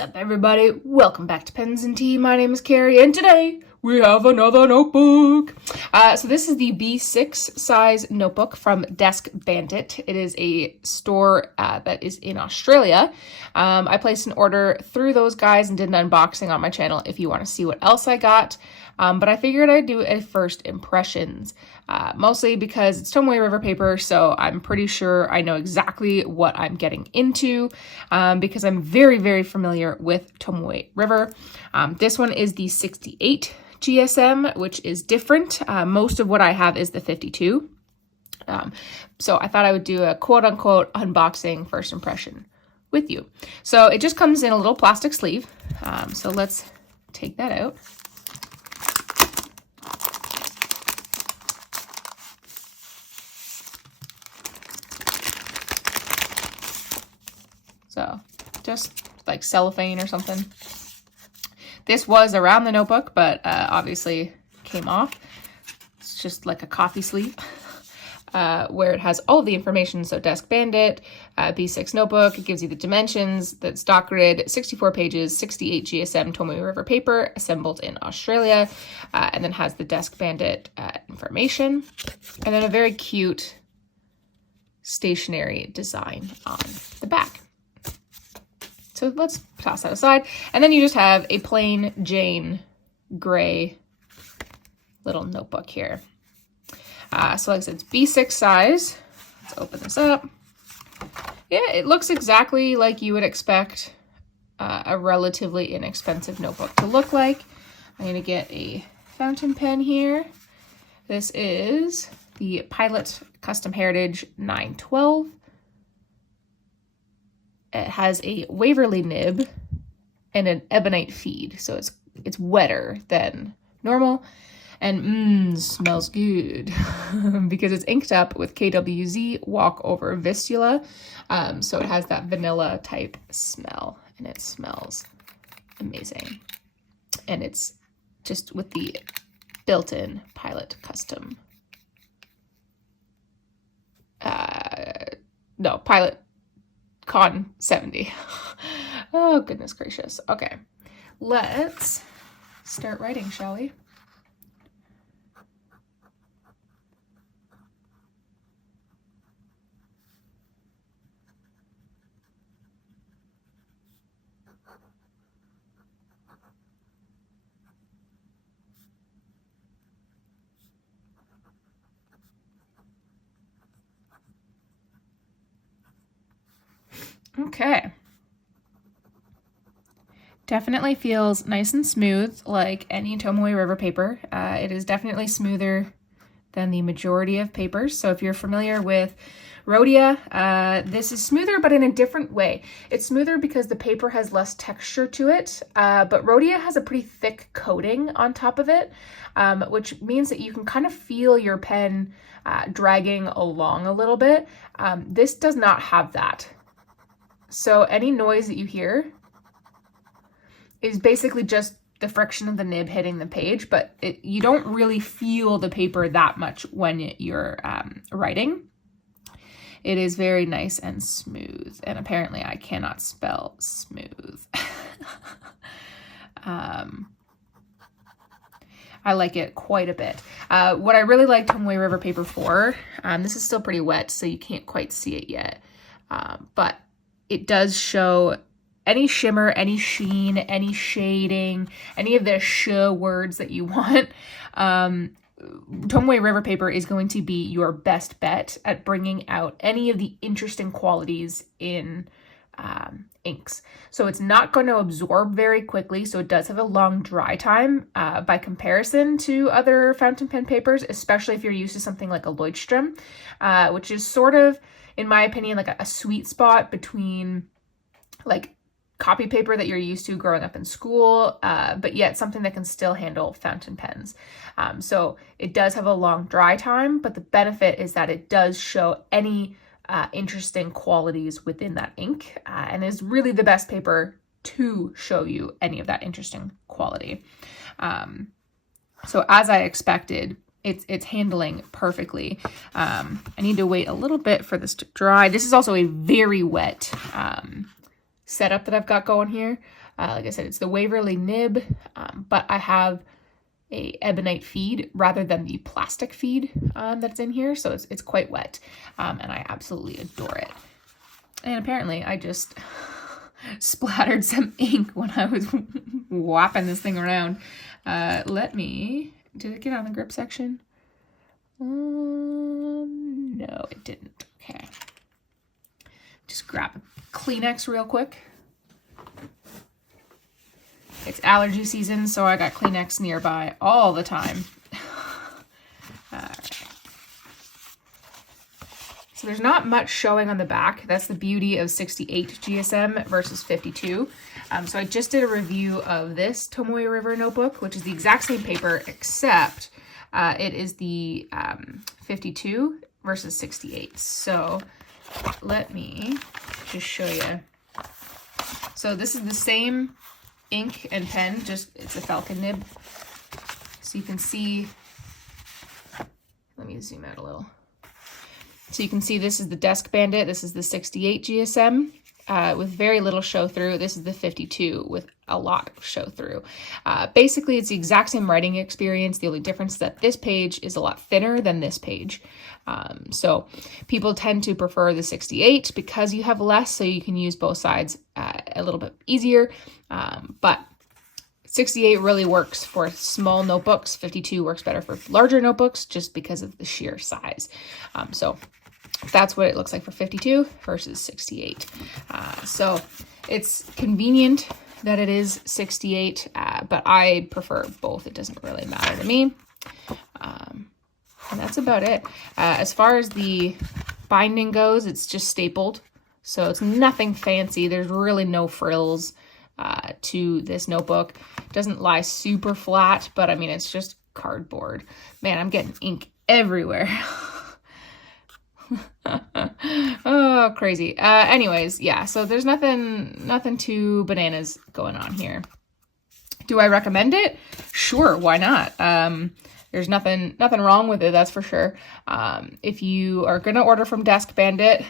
up, everybody? Welcome back to Pens and Tea. My name is Carrie, and today we have another notebook. So this is the B6 size notebook from Desk Bandit. It is a store that is in Australia. I placed an order through those guys and did an unboxing on my channel if you want to see what else I got. But I figured I'd do a first impressions, mostly because it's Tomoe River paper, so I'm pretty sure I know exactly what I'm getting into, because I'm very, very familiar with Tomoe River. This one is the 68 GSM, which is different. Most of what I have is the 52. So I thought I would do a quote-unquote unboxing first impression with you. So it just comes in a little plastic sleeve. So let's take that out. So just like cellophane or something. This was around the notebook, but obviously came off. It's just like a coffee sleeve where it has all of the information. So Desk Bandit, B6 notebook, it gives you the dimensions, the stock grid, 64 pages, 68 GSM Tomoe River paper, assembled in Australia, and then has the Desk Bandit information, and then a very cute stationery design on the back. So let's toss that aside. And then you just have a plain Jane gray little notebook here. So like I said, it's B6 size. Let's open this up. Yeah, it looks exactly like you would expect a relatively inexpensive notebook to look like. I'm going to get a fountain pen here. This is the Pilot Custom Heritage 912. It has a Waverly nib and an ebonite feed, so it's wetter than normal, and smells good because it's inked up with KWZ Walk Over Vistula, so it has that vanilla type smell, and it smells amazing, and it's just with the built-in Pilot Custom. Pilot Con 70. Oh, goodness gracious. Okay, let's start writing, shall we? Okay. Definitely feels nice and smooth like any Tomoe River paper. It is definitely smoother than the majority of papers. So if you're familiar with Rhodia, this is smoother, but in a different way. It's smoother because the paper has less texture to it, but Rhodia has a pretty thick coating on top of it, which means that you can kind of feel your pen dragging along a little bit. This does not have that. So any noise that you hear is basically just the friction of the nib hitting the page, but you don't really feel the paper that much when you're writing. It is very nice and smooth, and apparently I cannot spell smooth. I like it quite a bit. What I really like Tomoe River paper for, this is still pretty wet, so you can't quite see it yet, but it does show any shimmer, any sheen, any shading, any of the words that you want. Tomoe River paper is going to be your best bet at bringing out any of the interesting qualities in inks. So it's not going to absorb very quickly, so it does have a long dry time by comparison to other fountain pen papers, especially if you're used to something like a Leuchtturm, which is sort of, in my opinion, like a sweet spot between like copy paper that you're used to growing up in school, but yet something that can still handle fountain pens. So it does have a long dry time, but the benefit is that it does show any interesting qualities within that ink, and is really the best paper to show you any of that interesting quality. So as I expected, it's handling perfectly. I need to wait a little bit for this to dry. This is also a very wet setup that I've got going here. Like I said, it's the Waverly nib, but I have a ebonite feed rather than the plastic feed that's in here, so it's quite wet, and I absolutely adore it. And apparently I just splattered some ink when I was whopping this thing around. Did it get on the grip section? No, it didn't. Okay. Just grab a Kleenex real quick. It's allergy season, so I got Kleenex nearby all the time. All right. So there's not much showing on the back. That's the beauty of 68 GSM versus 52. So I just did a review of this Tomoe River notebook, which is the exact same paper, except it is the 52 versus 68. So let me just show you. So this is the same ink and pen, just it's a Falcon nib. So you can see, let me zoom out a little. So you can see this is the Desk Bandit, this is the 68 GSM with very little show through. This is the 52 with a lot of show through. Basically, it's the exact same writing experience. The only difference is that this page is a lot thinner than this page. So people tend to prefer the 68 because you have less, so you can use both sides a little bit easier. But 68 really works for small notebooks. 52 works better for larger notebooks just because of the sheer size. So that's what it looks like for 52 versus 68. So it's convenient that it is 68, but I prefer both. It doesn't really matter to me. And that's about it. As far as the binding goes, it's just stapled. So it's nothing fancy. There's really no frills to this notebook. It doesn't lie super flat, but I mean, it's just cardboard. Man, I'm getting ink everywhere. Oh, crazy. Anyways, yeah, so there's nothing too bananas going on here. Do I recommend it? Sure, why not? There's nothing wrong with it, that's for sure. If you are gonna order from Desk Bandit,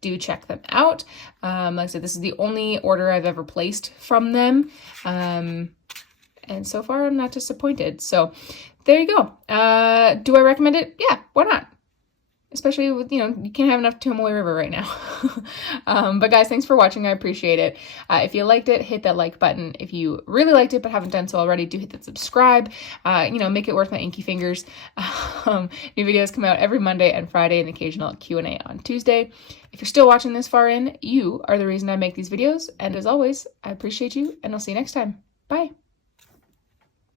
do check them out. Like I said, this is the only order I've ever placed from them. And so far I'm not disappointed. So there you go. Do I recommend it? Yeah, why not? Especially with, you can't have enough Tomoe River right now. But guys, thanks for watching. I appreciate it. If you liked it, hit that like button. If you really liked it but haven't done so already, do hit that subscribe. Make it worth my inky fingers. New videos come out every Monday and Friday, and occasional Q&A on Tuesday. If you're still watching this far in, you are the reason I make these videos. And as always, I appreciate you, and I'll see you next time. Bye.